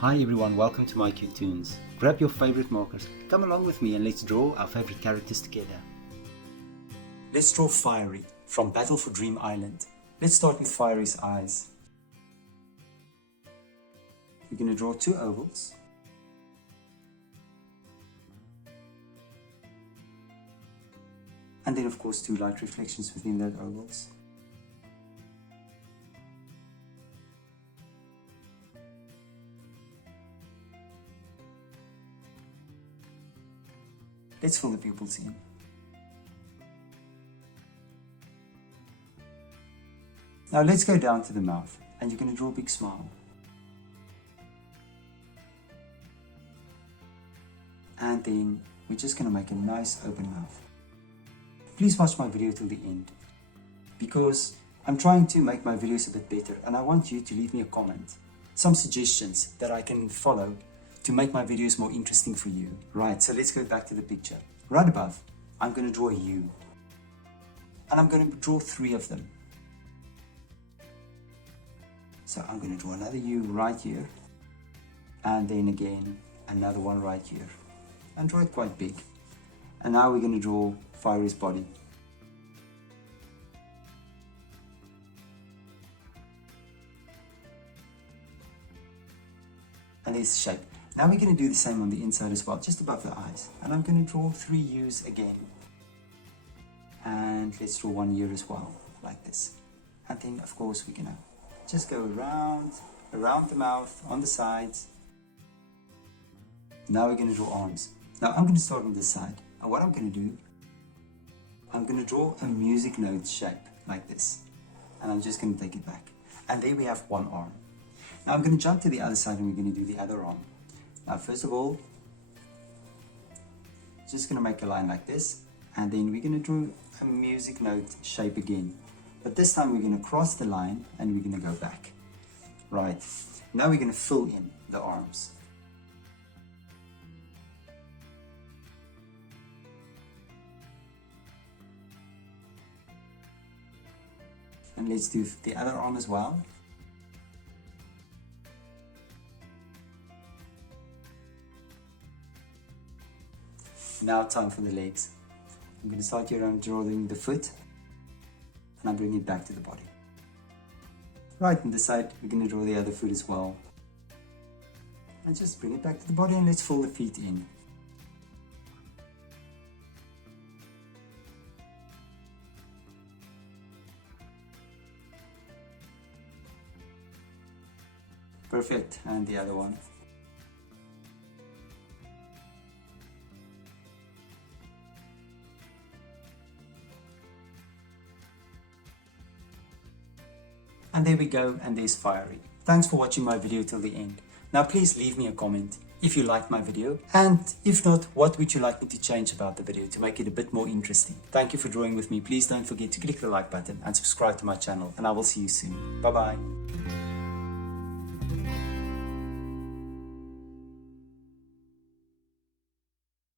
Hi everyone, welcome to My Cute Toons. Grab your favorite markers, come along with me and let's draw our favorite characters together. Let's draw Fiery from Battle for Dream Island. Let's start with Fiery's eyes. We're going to draw two ovals. And then of course two light reflections within that ovals. Let's fill the pupils in. Now let's go down to the mouth and you're going to draw a big smile. And then we're just going to make a nice open mouth. Please watch my video till the end because I'm trying to make my videos a bit better and I want you to leave me a comment, some suggestions that I can follow to make my videos more interesting for you. Right, so let's go back to the picture. Right above, I'm going to draw a U. And I'm going to draw 3 of them. So I'm going to draw another U right here. And then again, another one right here. And draw it quite big. And now we're going to draw Fiery's body. And there's the shape. Now we're going to do the same on the inside as well, just above the eyes. And I'm going to draw 3 U's again. And let's draw 1 ear as well, like this. And then, of course, we're going to just go around the mouth, on the sides. Now we're going to draw arms. Now I'm going to start on this side. And what I'm going to do, I'm going to draw a music note shape, like this. And I'm just going to take it back. And there we have 1 arm. Now I'm going to jump to the other side and we're going to do the other arm. Now first of all, just going to make a line like this and then we're going to draw a music note shape again. But this time we're going to cross the line and we're going to go back. Right, now we're going to fill in the arms. And let's do the other arm as well. Now time for the legs. I'm going to start here on drawing the foot and I'm bringing it back to the body. Right, on this side we're going to draw the other foot as well. And just bring it back to the body and let's fold the feet in. Perfect, and the other one. And there we go, and there's Fiery. Thanks for watching my video till the end. Now please leave me a comment if you liked my video, and if not, what would you like me to change about the video to make it a bit more interesting. Thank you for drawing with me. Please don't forget to click the like button and subscribe to my channel, and I will see you soon. Bye bye.